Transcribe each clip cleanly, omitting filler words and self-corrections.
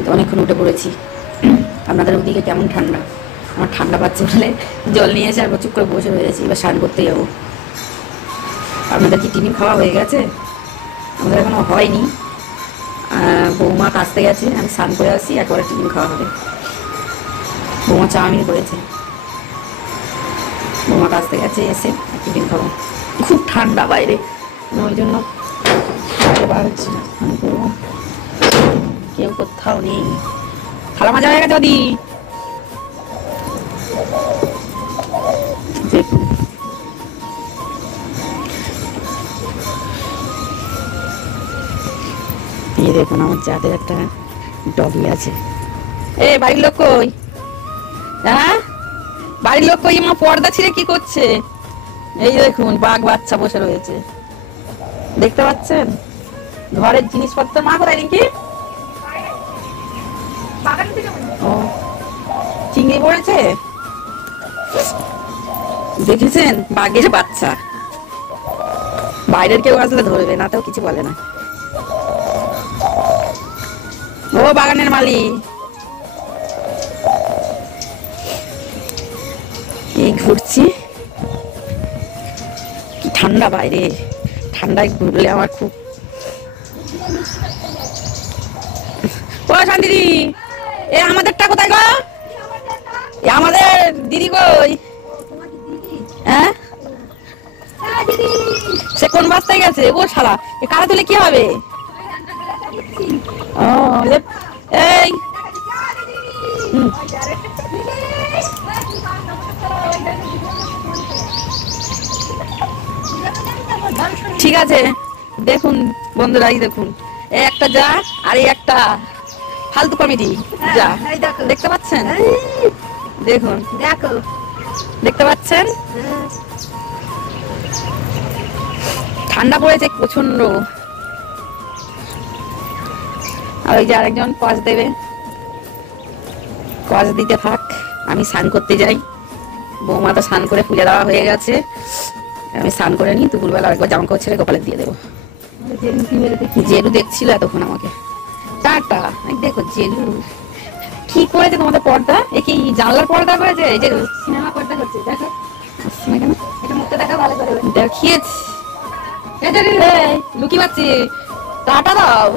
আমি তো অনেকক্ষণ উঠে পড়েছি। আপনাদের ওদিকে কেমন ঠান্ডা? আমার ঠান্ডা পাচ্ছে বলে জল নিয়ে এসে আর চুপ করে বসে রয়েছি, এবার স্নান করতে যাবো। আপনাদের কি টিফিন খাওয়া হয়ে গেছে? আমাদের এখনো হয়নি। বৌমা কাছতে গেছে, আমি স্নান করে আসি, একবারে টিফিন খাওয়া হবে। বৌমা চাউমিন করেছে, বৌমা কাছতে গেছে, এসে টিফিন খাবো। খুব ঠান্ডা বাইরে, ওই জন্য বার হচ্ছে না। স্নান করবো, কেউ কোথাও নেই। থালা মাজা হয়ে গেছে ওদি। দেখুন এই দেখুন আমার জাতের একটা ডগি আছে। এ বাড়ির লোক কই? হ্যাঁ বাড়ির লোক কই? আমার পর্দা ছিঁড়ে কি করছে? এই দেখুন বাঘ বাচ্চা বসে রয়েছে, দেখতে পাচ্ছেন? ঘরের জিনিসপত্র মা কোথায় নাকি? ও চিংড়ি পড়েছে, দেখেছেন? বাঘের বাচ্চা। বাইরের কেউ আসলে ধরবে না, তাও কিছু বলে না। ও বাগানের মালিক, এই ঘুরছি। কি ঠান্ডা বাইরে, ঠান্ডায় ঘুরলে আমার খুব। ও শান্তিদি, এ আমাদেরটা কোথায় গো? আমাদের দিদি কই? হ্যাঁ সে কোন বাস্তায় গেছে? ও শালা, এ কারা তুলে কি হবে? ও এই ঠিক আছে। দেখুন বন্ধুরা, এই দেখুন একটা যা আর এই একটা ফালতু কমিটি যা, দেখতে পাচ্ছেন? দেখুন, দেখো, দেখতে পাচ্ছেন? ঠান্ডা পড়েছে প্রচন্ড। আর ওই যে আরেকজন কচ দেবে, কচ দিতে থাক, আমি স্নান করতে যাই। বৌমা তো স্নান করে পূজা দেওয়া হয়ে গেছে, আমি স্নান করে নিই। দুপুরবেলা একবার জামা কাপড় ছেড়ে কপালে দিয়ে দেবো। জেলু দেখছিল এতক্ষণ আমাকে। টাটা। দেখো জেলু কি করেছে তোমাদের পর্দা, এ কি জানলার পর্দা করেছে? এই যে সিনেমা পর্দা করছে, দেখো। এটা মুখটা দেখা ভালো করে দেখিয়েছি, লুকি পাচ্ছি। টাটা দাও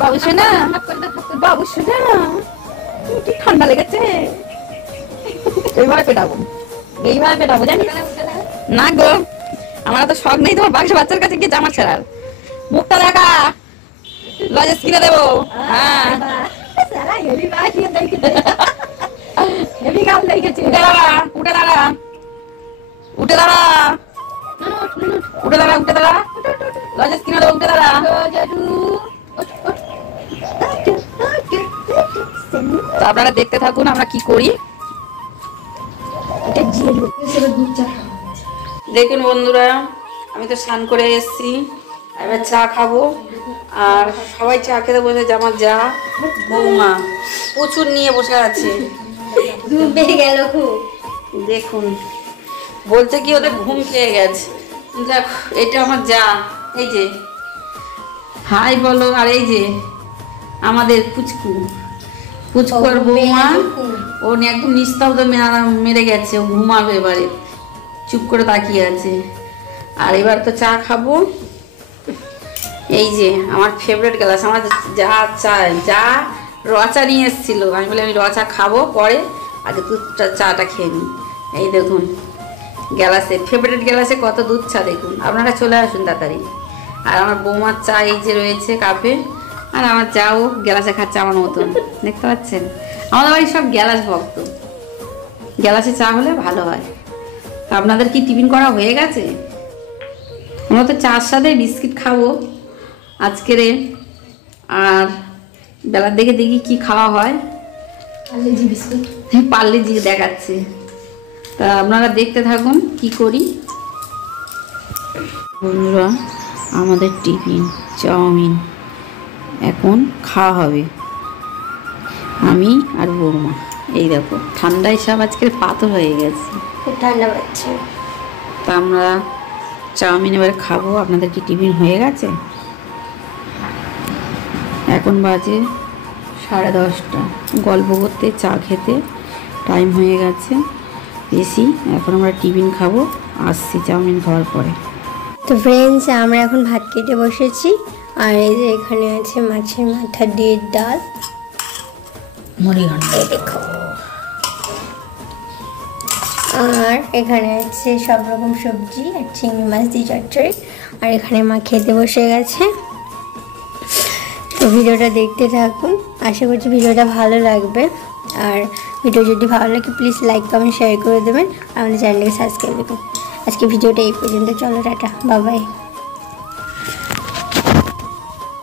বাবু সোনা, বাবু সোনা। কি ঠান্ডা লেগেছে, এইভাবে পেটাবো, এইভাবে পেটাবো, জানি না গো। আমার তো শখ নেই তোমার বাক্স বাচ্চার কাছে গিয়ে জামা ছেড়ার। মুখটা দেখা, লজেস কিনে দেবো। হ্যাঁ উঠে দাঁড়া, উঠে দাঁড়া, উঠে দাঁড়া, উঠে দাঁড়া, লজেস কিনে দেবো, উঠে দাঁড়া। আপনারা দেখতে থাকুন আমরা কি করি। দেখুন বন্ধুরা, আমি তো স্নান করে এসেছি, এবার চা খাবো। আর সবাই চা খেতে বসে, আমার যা বৌমা প্রচুর নিয়ে বসে আছে। দেখুন বলছে কি ওদের ঘুম পেয়ে গেছে। দেখ এটা আমার যা, এই যে হাই বলো। আর এই যে আমাদের পুচকু, পুচকুর বৌমা, ও একদম নিস্তব্ধ মেরে গেছে, ও ঘুমাবে এবারে, চুপ করে তাকিয়ে আছে। আর এবার তো চা খাবো। এই যে আমার ফেভারিট গ্লাস, আমার যা চাই, যা রচা নিয়ে এসেছিল, আমি বলি আমি রচা খাবো পরে, আগে দুধ চাটা খেয়ে নিই। এই দেখুন গ্লাসে, ফেভারিট গ্লাসে কত দুধ চা, দেখুন আপনারা চলে আসুন তাড়াতাড়ি। আর আমার বৌমার চা এই যে রয়েছে কাপে, আর আমার চাও গ্লাসে খাচ্ছে আমার মতন, দেখতে পাচ্ছেন? আমাদের বাড়ির সব গ্লাস ভক্ত, গ্লাসে চা হলে ভালো হয়। আপনাদের কি টিফিন করা হয়ে গেছে? আমরা তো চার সাথে বিস্কিট খাবো আজকের। আর বেলার দিকে দেখি কি খাওয়া হয়। পার্লেজি বিস্কুট, পার্লেজি দেখাচ্ছে, তা আপনারা দেখতে থাকুন কি করি। বন্ধুরা আমাদের টিফিন চাউমিন এখন খাওয়া হবে, আমি আর বৌমা। এই দেখো ঠান্ডায় সব আজকের পাথর হয়ে গেছে, খুব ঠান্ডা পাচ্ছে। তা আমরা চাউমিন এবার খাবো। আপনাদের কি টিফিন হয়ে গেছে? এখন বাজে 10:30 গল্প করতে চা খেতে টাইম হয়ে গেছে বেশি। এখন আমরা টিফিন খাবো, আসছি চাউমিন খাওয়ার পরে। তো ফ্রেন্ডস, আমরা এখন ভাত খেতে বসেছি। আর এই যে এখানে আছে মাছের মাথা দিয়ে ডাল, মুড়িঘণ্ট দেখো। আর এখানে আছে সব রকম সবজি আর চিংড়ি মাছ দিয়ে চচ্চড়ি। আর এখানে মা খেতে বসে গেছে। তো ভিডিওটা দেখতে থাকুন, আশা করছি ভিডিওটা ভালো লাগবে। আর ভিডিও যদি ভালো লাগে প্লিজ লাইক কমেন্ট শেয়ার করে দেবেন, আমাদের চ্যানেলকে সাবস্ক্রাইব করুন। আজকে ভিডিওটা এই পর্যন্ত, চলো টাটা, বাই বাই।